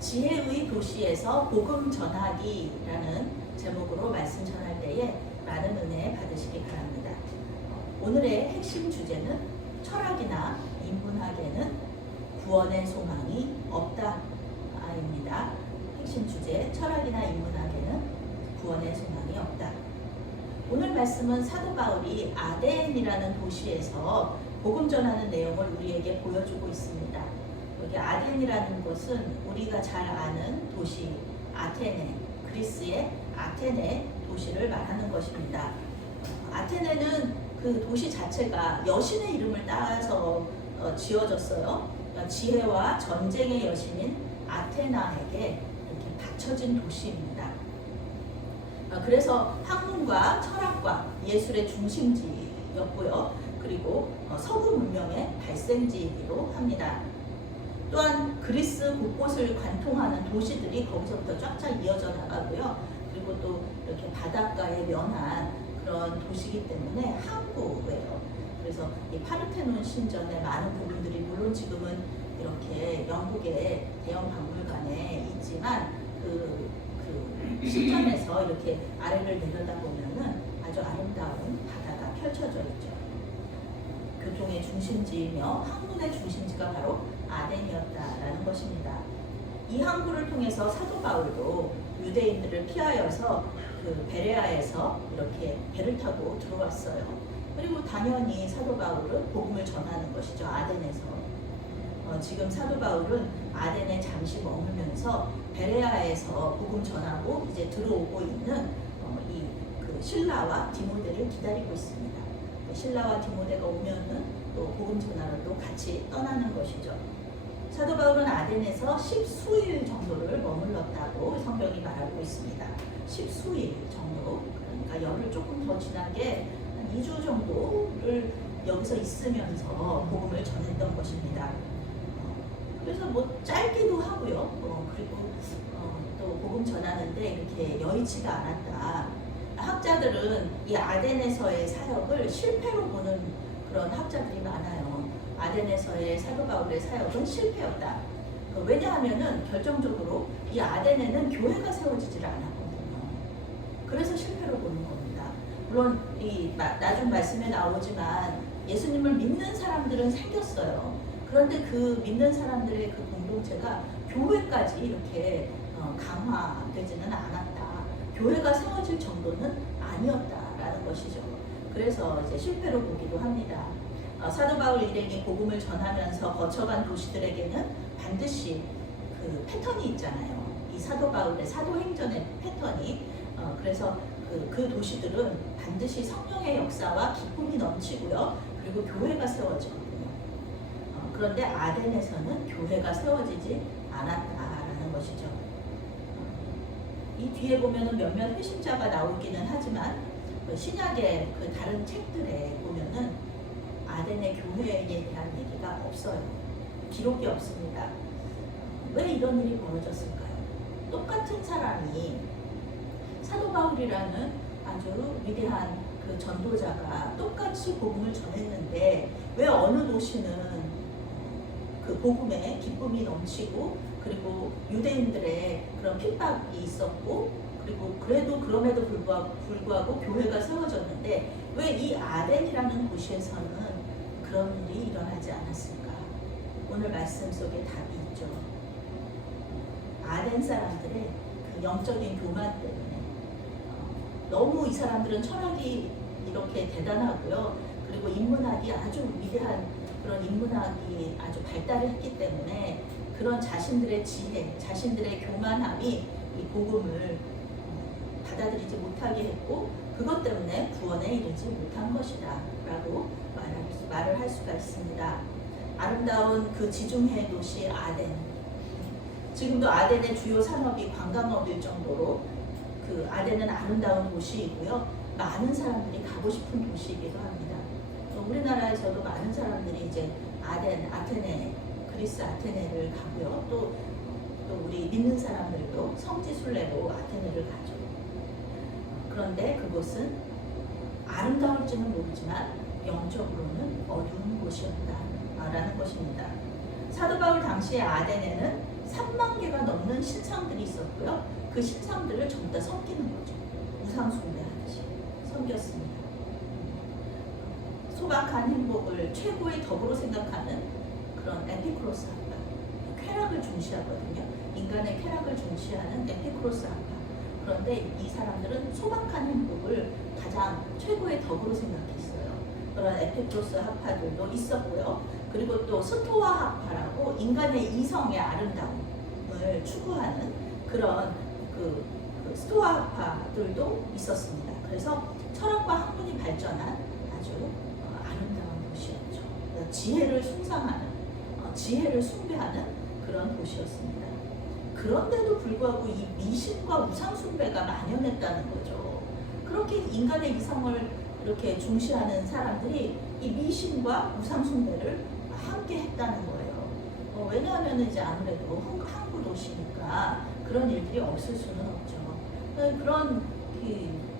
지혜의 도시에서 복음 전하기라는 제목으로 말씀 전할 때에 많은 은혜 받으시기 바랍니다. 오늘의 핵심 주제는 철학이나 인문학에는 구원의 소망이 없다입니다. 핵심 주제, 철학이나 인문학에는 구원의 소망이 없다. 오늘 말씀은 사도 바울이 아덴이라는 도시에서 복음 전하는 내용을 우리에게 보여주고 있습니다. 여기 아덴이라는 곳은 우리가 잘 아는 도시 아테네, 그리스의 아테네 도시를 말하는 것입니다. 아테네는 그 도시 자체가 여신의 이름을 따서 지어졌어요. 지혜와 전쟁의 여신인 아테나에게 이렇게 바쳐진 도시입니다. 그래서 학문과 철학과 예술의 중심지였고요. 그리고 서구 문명의 발생지이기도 합니다. 또한 그리스 곳곳을 관통하는 도시들이 거기서부터 쫙쫙 이어져 나가고요. 그리고 또 이렇게 바닷가에 면한 그런 도시이기 때문에 항구예요. 그래서 이 파르테논 신전의 많은 부분들이 물론 지금은 이렇게 영국의 대형 박물관에 있지만 그 신전에서 이렇게 아래를 내려다보면은 아주 아름다운 바다가 펼쳐져 있죠. 교통의 중심지이며 학문의 중심지가 바로 아덴이었다라는 것입니다. 이 항구를 통해서 사도 바울도 유대인들을 피하여서 그 베레아에서 이렇게 배를 타고 들어왔어요. 그리고 당연히 사도 바울은 복음을 전하는 것이죠. 아덴에서. 지금 사도 바울은 아덴에 잠시 머물면서 베레아에서 복음 전하고 이제 들어오고 있는 그 신라와 디모데를 기다리고 있습니다. 신라와 디모데가 오면은 또 복음 전하러 또 같이 떠나는 것이죠. 사도 바울은 아덴에서 10수일 정도를 머물렀다고 성경이 말하고 있습니다. 10수일 정도, 그러니까 열흘 조금 더 지나게 한 2주 정도를 여기서 있으면서 복음을 전했던 것입니다. 그래서 뭐 짧기도 하고요. 그리고 또 복음 전하는데 이렇게 여의치가 않았다. 학자들은 이 아덴에서의 사역을 실패로 보는 그런 학자들이 많아요. 아덴에서의 사도 바울의 사역은 실패였다. 왜냐하면은 결정적으로 이 아덴에는 교회가 세워지질 않았거든요. 그래서 실패로 보는 겁니다. 물론 이 나중 말씀에 나오지만 예수님을 믿는 사람들은 생겼어요. 그런데 그 믿는 사람들의 그 공동체가 교회까지 이렇게 강화되지는 않았다. 교회가 세워질 정도는 아니었다라는 것이죠. 그래서 이제 실패로 보기도 합니다. 사도 바울 일행이 복음을 전하면서 거쳐간 도시들에게는 반드시 그 패턴이 있잖아요. 이 사도 바울의 사도행전의 패턴이 그래서 그 도시들은 반드시 성령의 역사와 기쁨이 넘치고요. 그리고 교회가 세워지거든요. 그런데 아덴에서는 교회가 세워지지 않았다라는 것이죠. 이 뒤에 보면은 몇몇 회심자가 나오기는 하지만 신약의 그 다른 책들에 보면은 아덴의 교회에 대한 얘기가 없어요. 기록이 없습니다. 왜 이런 일이 벌어졌을까요? 똑같은 사람이 사도 바울이라는 아주 위대한 그 전도자가 똑같이 복음을 전했는데 왜 어느 도시는 그 복음에 기쁨이 넘치고 그리고 유대인들의 그런 핍박이 있었고 그리고 그럼에도 불구하고 교회가 세워졌는데 왜 이 아덴이라는 도시에서는 그런 일이 일어나지 않았을까? 오늘 말씀 속에 답이 있죠. 아덴 사람들의 그 영적인 교만 때문에 너무 이 사람들은 철학이 이렇게 대단하고요. 그리고 인문학이 아주 위대한 그런 인문학이 아주 발달을 했기 때문에 그런 자신들의 지혜, 자신들의 교만함이 이 복음을 받아들이지 못하게 했고 그것 때문에 구원에 이르지 못한 것이다 라고 말을 할 수가 있습니다. 아름다운 그 지중해 도시 아덴, 지금도 아덴의 주요 산업이 관광업일 정도로 그 아덴은 아름다운 도시이고요. 많은 사람들이 가고 싶은 도시이기도 합니다. 우리나라에서도 많은 사람들이 이제 아테네, 그리스 아테네를 가고요. 또 우리 믿는 사람들도 성지 순례로 아테네를 가죠. 그런데 그곳은 아름다울지는 모르지만 영적으로는 어두운 곳이었다라는 것입니다. 사도 바울 당시의 아덴에는 3만 개가 넘는 신상들이 있었고요. 그 신상들을 전부 다 섬기는 거죠. 우상 숭배하듯이 섬겼습니다. 소박한 행복을 최고의 덕으로 생각하는 그런 에피쿠로스 학파, 쾌락을 중시하거든요. 인간의 쾌락을 중시하는 에피쿠로스 학파. 그런데 이 사람들은 소박한 행복을 가장 최고의 덕으로 생각했어요. 그런 에피쿠로스 학파들도 있었고요. 그리고 또 스토아 학파라고 인간의 이성의 아름다움을 추구하는 그런 그 스토아 학파들도 있었습니다. 그래서 철학과 학문이 발전한 아주 아름다운 도시였죠. 지혜를 숭상하는, 지혜를 숭배하는 그런 도시였습니다. 그런데도 불구하고 이 미신과 우상 숭배가 만연했다는 거죠. 그렇게 인간의 이성을 이렇게 중시하는 사람들이 이 미신과 우상 숭배를 함께 했다는 거예요. 왜냐하면 이제 아무래도 항구 도시니까 그런 일들이 없을 수는 없죠. 그런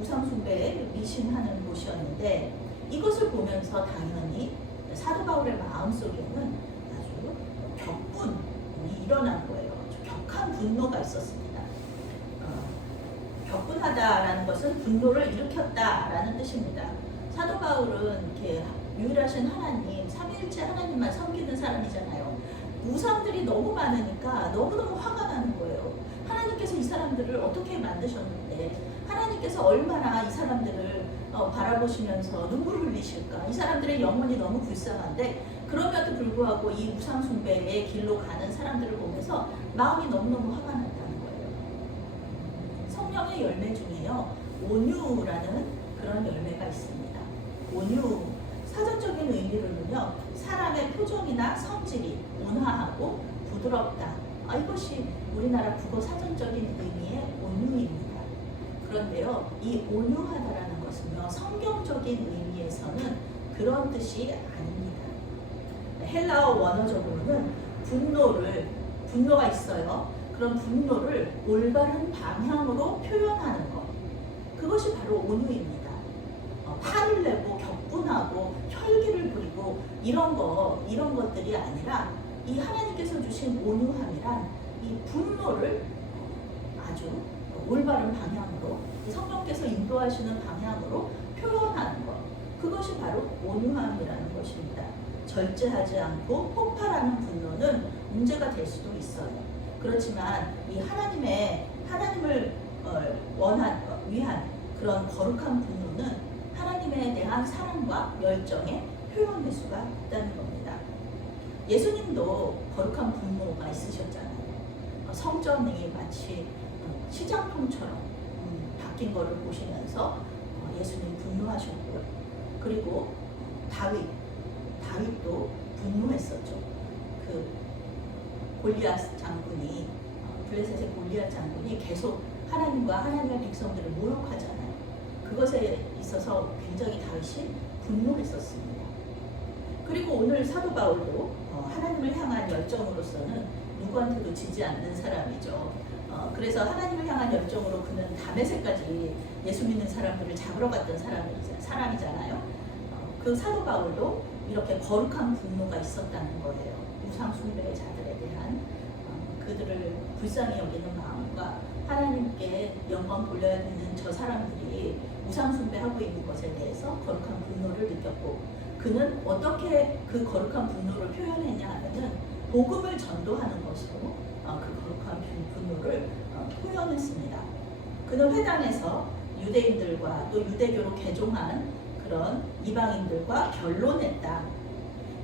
우상 숭배에 미신하는 곳이었는데 이것을 보면서 당연히 사도 바울의 마음속에는 아주 격분이 일어난 거예요. 격한 분노가 있었습니다. 격분하다라는 것은 분노를 일으켰다라는 뜻입니다. 사도 바울은 이렇게 유일하신 하나님, 삼위일체 하나님만 섬기는 사람이잖아요. 우상들이 너무 많으니까 너무너무 화가 나는 거예요. 하나님께서 이 사람들을 어떻게 만드셨는데 하나님께서 얼마나 이 사람들을 바라보시면서 눈물을 흘리실까. 이 사람들의 영혼이 너무 불쌍한데 그럼에도 불구하고 이 우상 숭배의 길로 가는 사람들을 보면서 마음이 너무너무 화가 난다는 거예요. 성령의 열매 중에요, 온유라는 그런 열매가 있습니다. 온유, 사전적인 의미로는요, 사람의 표정이나 성질이 온화하고 부드럽다. 이것이 우리나라 국어 사전적인 의미의 온유입니다. 그런데요, 이 온유하다라는 것은요, 성경적인 의미에서는 그런 뜻이 아닙니다. 헬라어 원어적으로는 분노가 있어요. 그런 분노를 올바른 방향으로 표현하는 것. 그것이 바로 온유입니다. 화를 내고 격분하고 혈기를 부리고 이런 것들이 아니라 이 하나님께서 주신 온유함이란 이 분노를 아주 올바른 방향으로, 성령께서 인도하시는 방향으로 표현하는 것. 그것이 바로 온유함이라는 것입니다. 절제하지 않고 폭발하는 분노는 문제가 될 수도 있어요. 그렇지만 이 하나님을 위한 그런 거룩한 분노는 하나님에 대한 사랑과 열정의 표현일 수가 있다는 겁니다. 예수님도 거룩한 분노가 있으셨잖아요. 성전이 마치 시장통처럼 바뀐 것을 보시면서 예수님 분노하셨고요. 그리고 다윗도 분노했었죠. 그 골리앗 장군이, 블레셋의 골리앗 장군이 계속 하나님과 하나님의 백성들을 모욕하잖아요. 그것에 있어서 굉장히 다윗이 분노했었습니다. 그리고 오늘 사도 바울도 하나님을 향한 열정으로서는 누구한테도 지지 않는 사람이죠. 그래서 하나님을 향한 열정으로 그는 다메섹까지 예수 믿는 사람들을 잡으러 갔던 사람이잖아요. 그 사도 바울도 이렇게 거룩한 분노가 있었다는 거예요. 우상 숭배의 자들에 대한 그들을 불쌍히 여기는 마음과 하나님께 영광 돌려야 되는 저 사람들이 우상 숭배하고 있는 것에 대해서 거룩한 분노를 느꼈고, 그는 어떻게 그 거룩한 분노를 표현했냐 하면은 복음을 전도하는 것으로 그 거룩한 분노를 표현했습니다. 그는 회당에서 유대인들과 또 유대교로 개종한 그런 이방인들과 변론했다.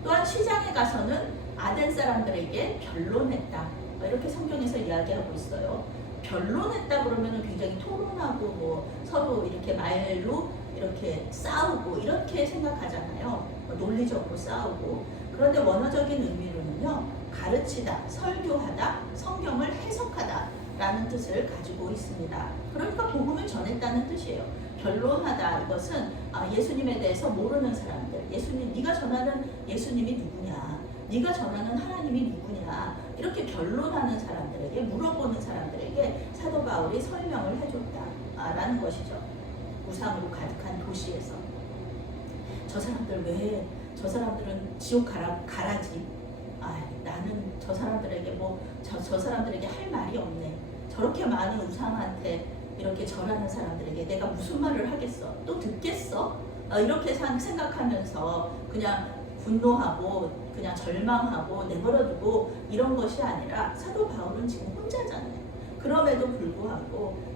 또한 시장에 가서는 아덴 사람들에게 변론했다. 이렇게 성경에서 이야기하고 있어요. 변론했다 그러면 굉장히 토론하고 서로 이렇게 말로 이렇게 싸우고 이렇게 생각하잖아요. 논리적으로 싸우고. 그런데 원어적인 의미로는요, 가르치다, 설교하다, 성경을 해석하다 라는 뜻을 가지고 있습니다. 그러니까 복음을 전했다는 뜻이에요. 변론하다, 이것은 예수님에 대해서 모르는 사람들, 네가 전하는 예수님이 누구냐, 네가 전하는 하나님이 누구냐, 이렇게 변론하는 사람들에게, 물어보는 사람들에게 사도 바울이 설명을 해줬다라는 것이죠. 우상으로 가득한 도시에서 저 사람들은 지옥 가라지, 나 나는 저 사람들에게 저 사람들에게 할 말이 없네. 저렇게 많은 우상한테 이렇게 절하는 사람들에게 내가 무슨 말을 하겠어? 또 듣겠어? 이렇게 생각하면서 그냥 분노하고 그냥 절망하고 내버려두고 이런 것이 아니라 사도 바울은 지금 혼자잖아요. 그럼에도 불구하고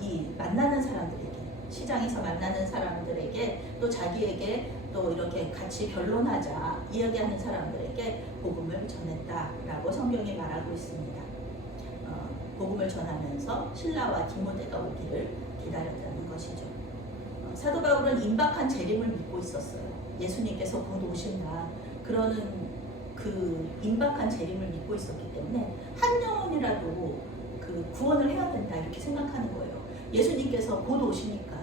이 만나는 사람들에게, 시장에서 만나는 사람들에게, 또 자기에게 또 이렇게 같이 변론하자 이야기하는 사람들에게 복음을 전했다라고 성경이 말하고 있습니다. 복음을 전하면서 신라와 디모데가 오기를 기다렸다는 것이죠. 사도 바울은 임박한 재림을 믿고 있었어요. 예수님께서 곧 오신다 그러는 그 임박한 재림을 믿고 있었기 때문에 한 영혼이라도 그 구원을 해야 된다 이렇게 생각하는 거예요. 예수님께서 곧 오시니까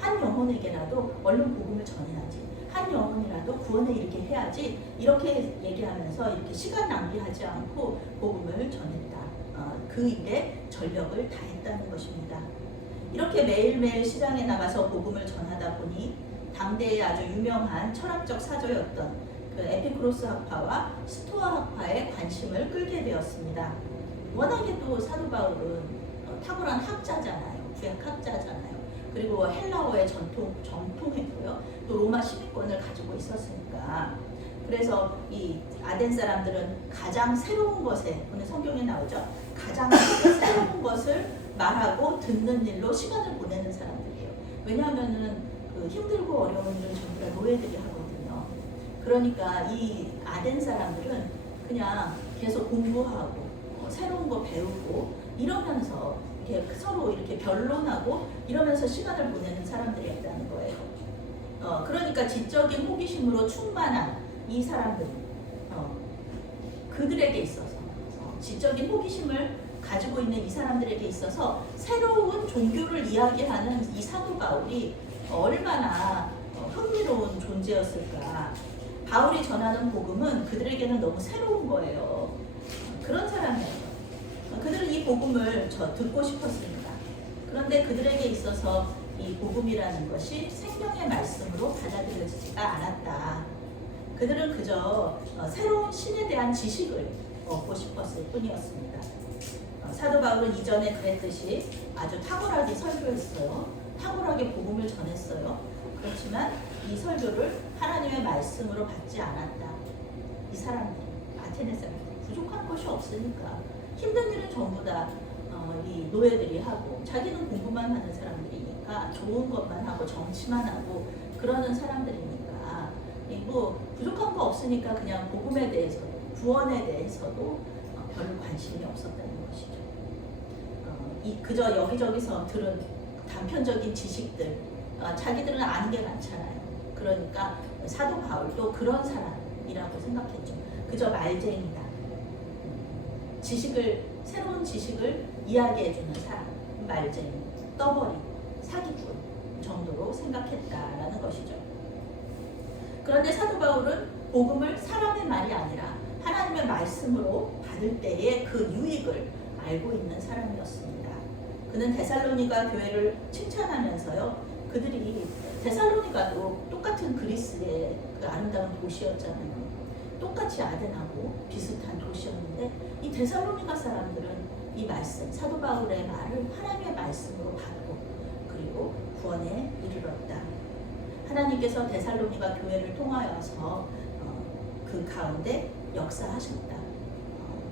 한 영혼에게라도 얼른 복음을 전해야지, 한 영혼이라도 구원에 이르게 해야지, 이렇게 얘기하면서 이렇게 시간 낭비하지 않고 복음을 전했다. 그 일에 전력을 다했다는 것입니다. 이렇게 매일매일 시장에 나가서 복음을 전하다 보니 당대에 아주 유명한 철학적 사조였던 그 에피쿠로스 학파와 스토아 학파의 관심을 끌게 되었습니다. 워낙에 또 사도 바울은 탁월한 학자잖아요. 구약학자잖아요. 그리고 헬라어에 정통했고요. 또 로마 시민권을 가지고 있었으니까. 그래서 이 아덴 사람들은 가장 새로운 것에, 오늘 성경에 나오죠. 가장 새로운 것을 말하고 듣는 일로 시간을 보내는 사람들이에요. 왜냐하면은 그 힘들고 어려운 일은 전부 다 노예들이 하거든요. 그러니까 이 아덴 사람들은 그냥 계속 공부하고 새로운 거 배우고 이러면서 이렇게 서로 이렇게 변론하고 이러면서 시간을 보내는 사람들이었다는 거예요. 그러니까 지적인 호기심으로 충만한 이 사람들, 그들에게 있어서 지적인 호기심을 가지고 있는 이 사람들에게 있어서 새로운 종교를 이야기하는 이 사도 바울이 얼마나 흥미로운 존재였을까. 바울이 전하는 복음은 그들에게는 너무 새로운 거예요. 그런 사람이에요. 그들은 이 복음을 듣고 싶었습니다. 그런데 그들에게 있어서 이 복음이라는 것이 생명의 말씀으로 받아들여지지가 않았다. 그들은 그저 새로운 신에 대한 지식을 얻고 싶었을 뿐이었습니다. 사도 바울은 이전에 그랬듯이 아주 탁월하게 설교했어요. 탁월하게 복음을 전했어요. 그렇지만 이 설교를 하나님의 말씀으로 받지 않았다. 이 사람들이, 아테네 사람들이 부족한 것이 없으니까 힘든 일은 전부 다 이 노예들이 하고 자기는 공부만 하는 사람들이니까 좋은 것만 하고 정치만 하고 그러는 사람들이니까 뭐 부족한 거 없으니까 그냥 복음에 대해서, 구원에 대해서도 별 관심이 없었다는 것이죠. 그저 여기저기서 들은 단편적인 지식들, 자기들은 아는 게 많잖아요. 그러니까 사도 바울도 그런 사람이라고 생각했죠. 그저 말쟁이다. 새로운 지식을 이야기해주는 사람, 말쟁이, 떠벌이, 사기꾼 정도로 생각했다라는 것이죠. 그런데 사도 바울은 복음을 사람의 말이 아니라 하나님의 말씀으로 받을 때의 그 유익을 알고 있는 사람이었습니다. 그는 데살로니가 교회를 칭찬하면서요. 그들이 데살로니가도 똑같은 그리스의 그 아름다운 도시였잖아요. 똑같이 아덴하고 비슷한 도시였는데 이 데살로니가 사람들은 이 말씀, 사도 바울의 말을 하나님의 말씀으로 받고 그리고 구원에 이르렀다. 하나님께서 데살로니가 교회를 통하여서 그 가운데 역사하셨다.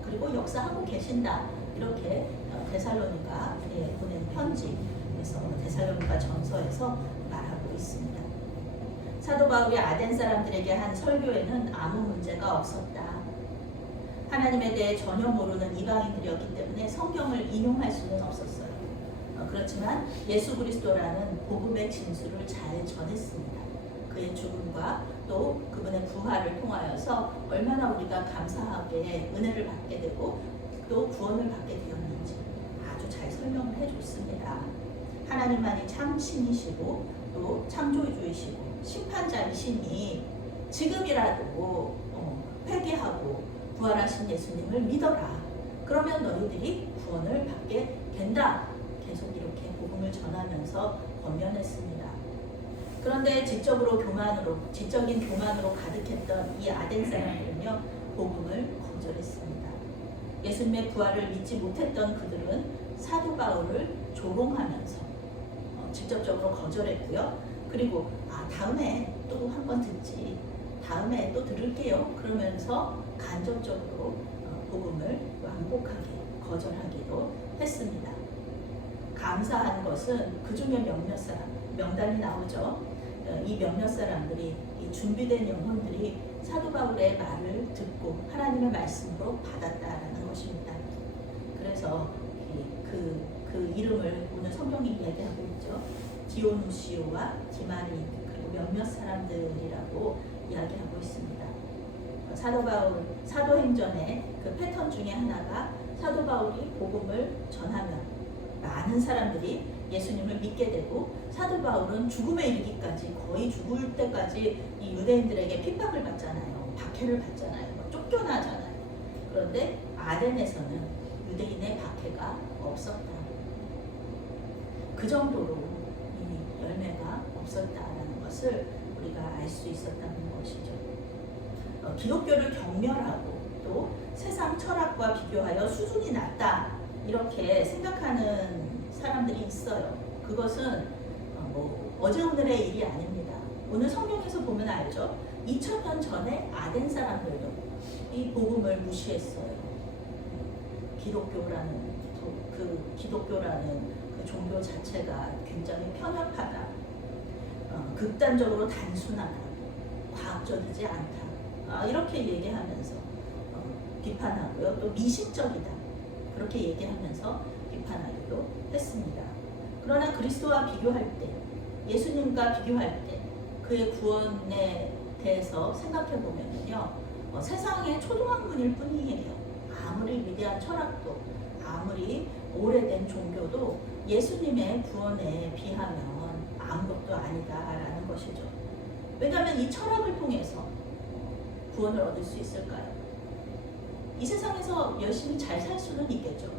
그리고 역사하고 계신다. 이렇게 데살로니가에 보낸 편지에서 데살로니가 전서에서 말하고 있습니다. 사도 바울이 아덴 사람들에게 한 설교에는 아무 문제가 없었다. 하나님에 대해 전혀 모르는 이방인들이었기 때문에 성경을 인용할 수는 없었어요. 그렇지만 예수 그리스도라는 복음의 진술을 잘 전했습니다. 그의 죽음과 또 그분의 부활을 통하여서 얼마나 우리가 감사하게 은혜를 받게 되고 또 구원을 받게 되었는지 아주 잘 설명을 해줬습니다. 하나님만이 참 신이시고 또 창조주이시고 심판자이시니 지금이라도 회개하고 부활하신 예수님을 믿어라. 그러면 너희들이 구원을 받게 된다. 계속 이렇게 복음을 전하면서 권면했습니다. 그런데 지적인 교만으로 가득했던 이 아덴 사람들은요, 복음을 거절했습니다. 거절했습니다. 예수님의 부활을 믿지 못했던 그들은 사도 바울을 조롱하면서 직접적으로 거절했고요. 그리고 다음에 또 한 번 듣지, 다음에 또 들을게요 그러면서 간접적으로 복음을 완곡하게 거절하기도 했습니다. 감사한 것은 그 중에 몇몇 사람, 명단이 나오죠. 이 몇몇 사람들이, 이 준비된 영혼들이 사도 바울의 말을 듣고 하나님의 말씀으로 받았다라는 것입니다. 그래서 그 이름을 오늘 성경이 이야기하고 있죠. 디오누시오와 디마리 그리고 몇몇 사람들이라고 이야기하고 있습니다. 사도 바울, 사도행전의 그 패턴 중에 하나가 사도 바울이 복음을 전하면 많은 사람들이 예수님을 믿게 되고, 사도 바울은 죽음에 이르기까지, 거의 죽을 때까지 이 유대인들에게 핍박을 받잖아요. 박해를 받잖아요. 쫓겨나잖아요. 그런데 아덴에서는 유대인의 박해가 없었다. 그 정도로 이 열매가 없었다라는 것을 우리가 알 수 있었다는 것이죠. 기독교를 경멸하고 또 세상 철학과 비교하여 수준이 낮다 이렇게 생각하는 사람들이 있어요. 그것은 어제 오늘의 일이 아닙니다. 오늘 성경에서 보면 알죠. 2000년 전에 아덴 사람들도 이 복음을 무시했어요. 기독교라는 그 종교 자체가 굉장히 편협하다, 극단적으로 단순하다, 과학적이지 않다, 이렇게 얘기하면서 비판하고요. 또 미신적이다, 그렇게 얘기하면서 비판하기도 했습니다. 그러나 그리스도와 비교할 때, 예수님과 비교할 때 그의 구원에 대해서 생각해 보면요, 세상의 초등학문일 뿐이에요. 아무리 위대한 철학도, 아무리 오래된 종교도 예수님의 구원에 비하면 아무것도 아니다라는 것이죠. 왜냐하면 이 철학을 통해서 구원을 얻을 수 있을까요? 이 세상에서 열심히 잘 살 수는 있겠죠.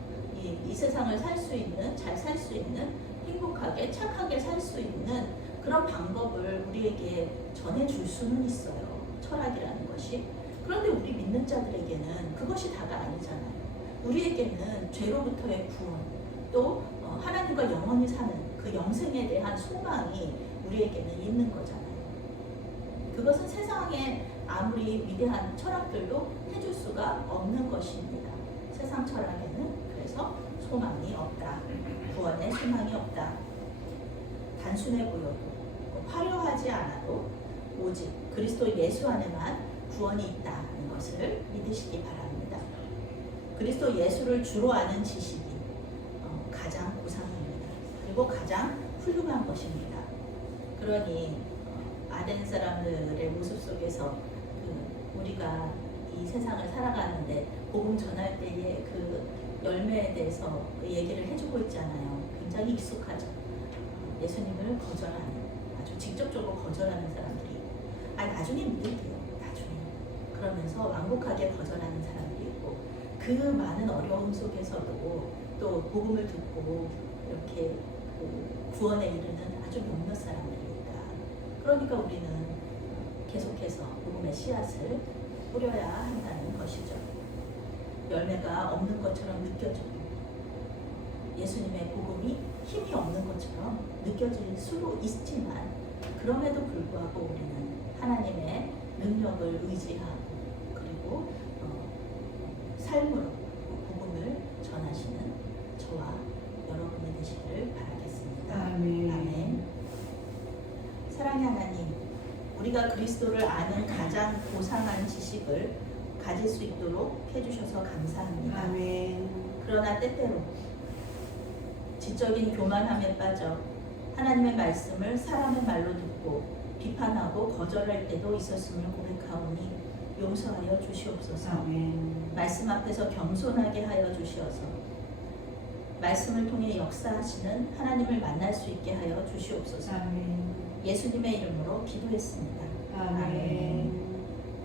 이 세상을 살 수 있는, 잘 살 수 있는, 행복하게, 착하게 살 수 있는 그런 방법을 우리에게 전해줄 수는 있어요. 철학이라는 것이. 그런데 우리 믿는 자들에게는 그것이 다가 아니잖아요. 우리에게는 죄로부터의 구원, 또 하나님과 영원히 사는 그 영생에 대한 소망이 우리에게는 있는 거잖아요. 그것은 세상에 아무리 위대한 철학들도 해줄 수가 없는 것입니다. 세상 철학에는 그래서 소망이 없다. 구원의 소망이 없다. 단순해 보여도 화려하지 않아도 오직 그리스도 예수 안에만 구원이 있다는 것을 믿으시기 바랍니다. 그리스도 예수를 주로 아는 지식이 가장 고상합니다. 그리고 가장 훌륭한 것입니다. 그러니 아덴 사람들의 모습 속에서 우리가 이 세상을 살아가는데 복음 전할 때의 그 열매에 대해서 얘기를 해주고 있잖아요. 굉장히 익숙하죠. 예수님을 거절하는, 아주 직접적으로 거절하는 사람들이 있고, 나중에 믿을게요. 나중에. 그러면서 완곡하게 거절하는 사람들이 있고, 그 많은 어려움 속에서도 또 복음을 듣고 이렇게 구원에 이르는 아주 몇몇 사람들이니까. 그러니까 우리는 계속해서 복음의 씨앗을 뿌려야 한다는 것이죠. 열매가 없는 것처럼 느껴져도 예수님의 복음이 힘이 없는 것처럼 느껴질 수도 있지만, 그럼에도 불구하고 우리는 하나님의 능력을 의지하고 그리고 삶으로 복음을 전하시는 저와 여러분이 되시기를 바라겠습니다. 아멘. 사랑의 하나님, 우리가 그리스도를 아는 가장 고상한 지식을 가질 수 있도록 해주셔서 감사합니다. 아멘. 그러나 때때로 지적인 교만함에 빠져 하나님의 말씀을 사람의 말로 듣고 비판하고 거절할 때도 있었음을 고백하오니 용서하여 주시옵소서. 아멘. 말씀 앞에서 겸손하게 하여 주시어서 말씀을 통해 역사하시는 하나님을 만날 수 있게 하여 주시옵소서. 아멘. 예수님의 이름으로 기도했습니다. 아멘.